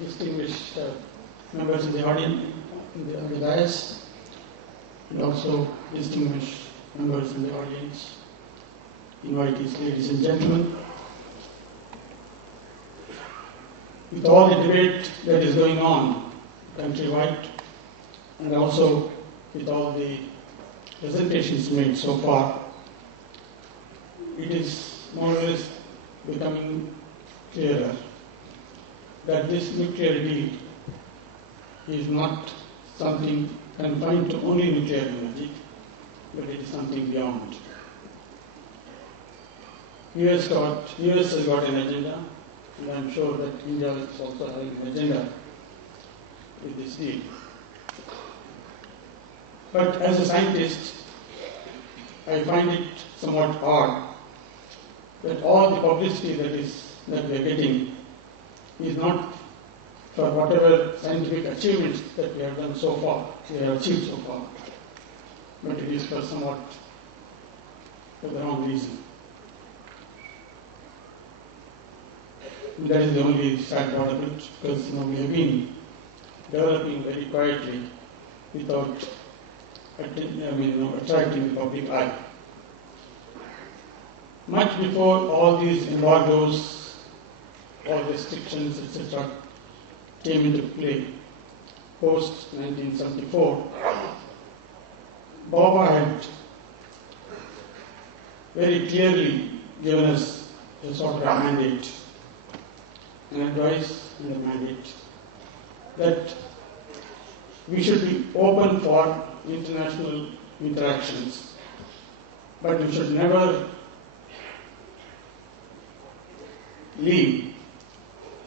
distinguished members in the audience, on the dais, and also distinguished members in the audience, invitees, ladies and gentlemen. With all the debate that is going on countrywide, and also with all the presentations made so far, it is more or less becoming clearer that this nuclear deal is not something confined to only nuclear energy, but it is something beyond. US has got an agenda, and I am sure that India is also having an agenda with this deal. But as a scientist, I find it somewhat odd that all the publicity that we are getting is not for whatever scientific achievements that we have done so far, we have achieved so far, but it is for somewhat for the wrong reason. And that is the only sad part of it, because we have been developing very quietly without attracting the public eye. Much before all these embargoes, all restrictions, etc., came into play, post 1974, Baba had very clearly given us a sort of a mandate, an advice and a mandate, that we should be open for international interactions, but we should never leave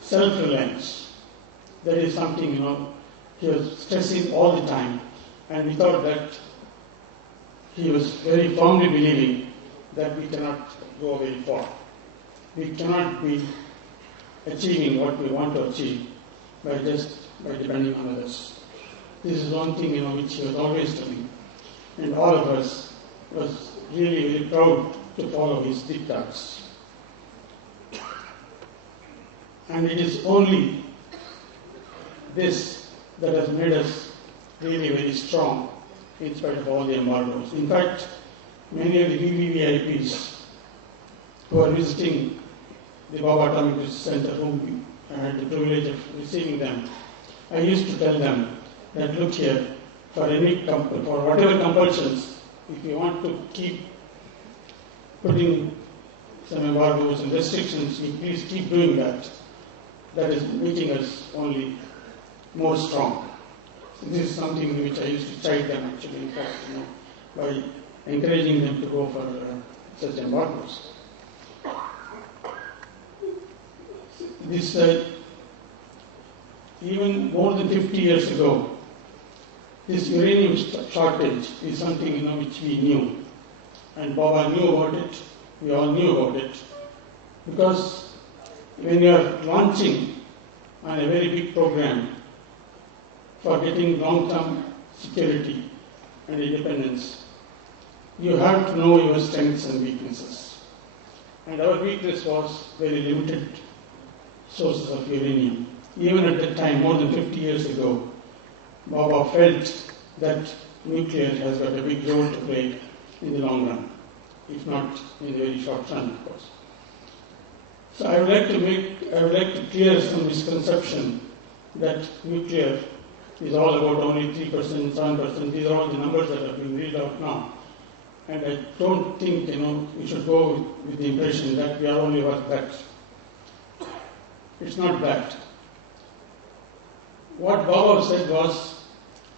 self-reliance. That is something, he was stressing all the time, and we thought that he was very firmly believing that we cannot go very far. We cannot be achieving what we want to achieve by depending on others. This is one thing, which he was always doing, and all of us was really very proud to follow his diktats. And it is only this that has made us really very strong in spite of all the embargoes. In fact, many of the VVVIPs who are visiting the Baba Atomic Research Center, whom I had the privilege of receiving them, I used to tell them that, look here, for whatever compulsions, if you want to keep putting some embargoes and restrictions, you please keep doing that. That is making us only more strong. So this is something which I used to chide them actually, in fact, by encouraging them to go for such embargoes. This, even more than 50 years ago, this uranium shortage is something which we knew, and Baba knew about it. We all knew about it, because when you are launching on a very big program for getting long-term security and independence, you have to know your strengths and weaknesses. And our weakness was very limited sources of uranium. Even at that time, more than 50 years ago, Baba felt that nuclear has got a big role to play in the long run, if not in the very short run, of course. So I would like to clear some misconception that nuclear is all about only 3%, 7%. These are all the numbers that are being read out now. And I don't think, we should go with the impression that we are only about that. It's not that. What Baba said was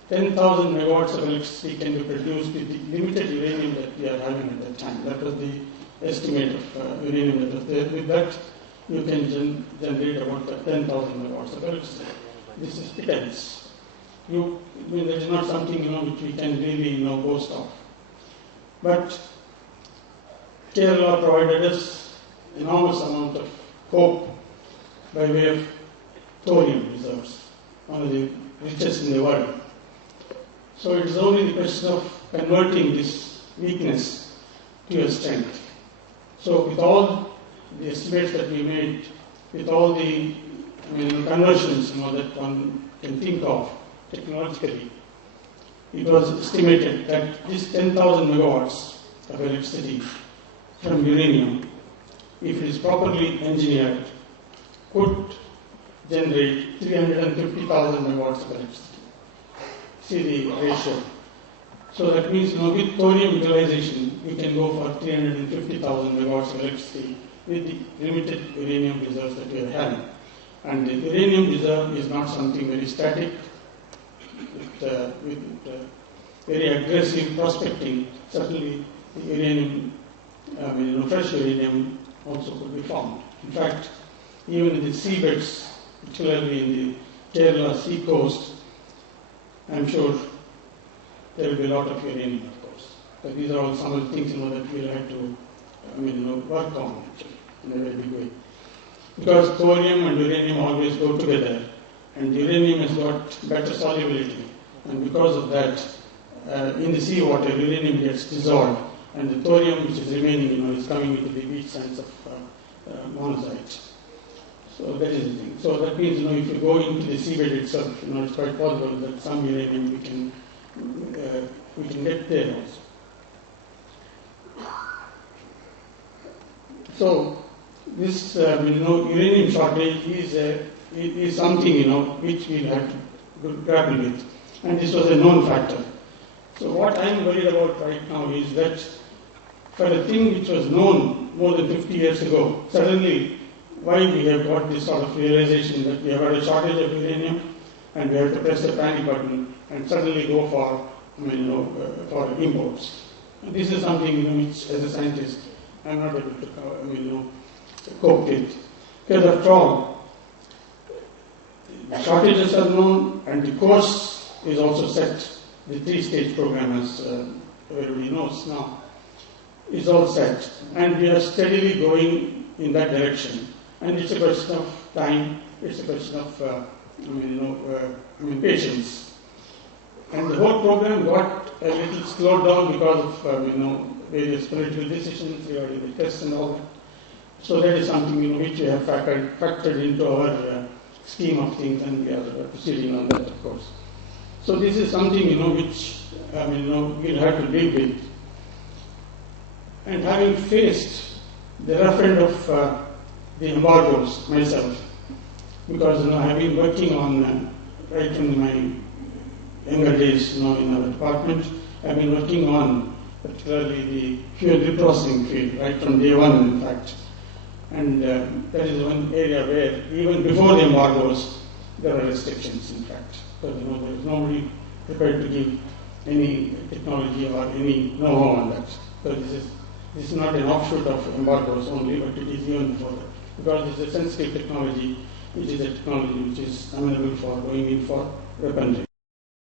10,000 megawatts of electricity can be produced with the limited uranium that we are having at that time. That was the estimate of uranium that was there. With that, you can generate about 10,000 megawatts of electricity. This is pittance. That is not something which we can really boast of. But Kerala provided us enormous amount of hope by way of thorium reserves, one of the richest in the world. So it is only the question of converting this weakness to a strength. So with all the estimates that we made, with all the conversions that one can think of technologically, it was estimated that this 10,000 megawatts of electricity from uranium, if it is properly engineered, could generate 350,000 megawatts of electricity. See the ratio. So that means with thorium utilization, we can go for 350,000 megawatts of electricity with the limited uranium reserves that we are having. And the uranium reserve is not something very static. With very aggressive prospecting, certainly the uranium, fresh uranium also could be found. In fact, even in the seabeds, particularly in the Kerala sea coast, I'm sure there will be a lot of uranium, of course. But these are all some of the things that we'll have to work on actually in a very big way. Because thorium and uranium always go together, and uranium has got better solubility, and because of that, in the seawater, uranium gets dissolved, and the thorium which is remaining, is coming into the beach sands of monazite. So that is the thing. So that means, if you go into the seabed itself, it's quite possible that some uranium we can get there also. So this, uranium shortage is something, which we have to grapple with, and this was a known factor. So what I am worried about right now is that for a thing which was known more than 50 years ago, suddenly why we have got this sort of realization that we have got a shortage of uranium and we have to press the panic button and suddenly go for, for imports. And this is something, which as a scientist I am not able to, cope with. Because after all, the shortages are known and the course is also set. The three-stage program, as everybody knows now, is all set. And we are steadily going in that direction. And it's a question of time, it's a question of patience. And the whole program got a little slowed down because of various political decisions regarding the tests and all that. So that is something which we have factored into our scheme of things, and we are proceeding on that, of course. So this is something which we'll have to live with. And having faced the rough end of the embargoes myself, because I've been working on right from my younger days in our department, I've been working on particularly the fuel reprocessing field right from day one, in fact. And that is one area where even before the embargoes there are restrictions, in fact. Because there is nobody prepared to give any technology or any know-how on that. So this is not an offshoot of embargoes only, but it is even before that. Because it is a sensitive technology, which is a technology which is amenable for going in for weaponry.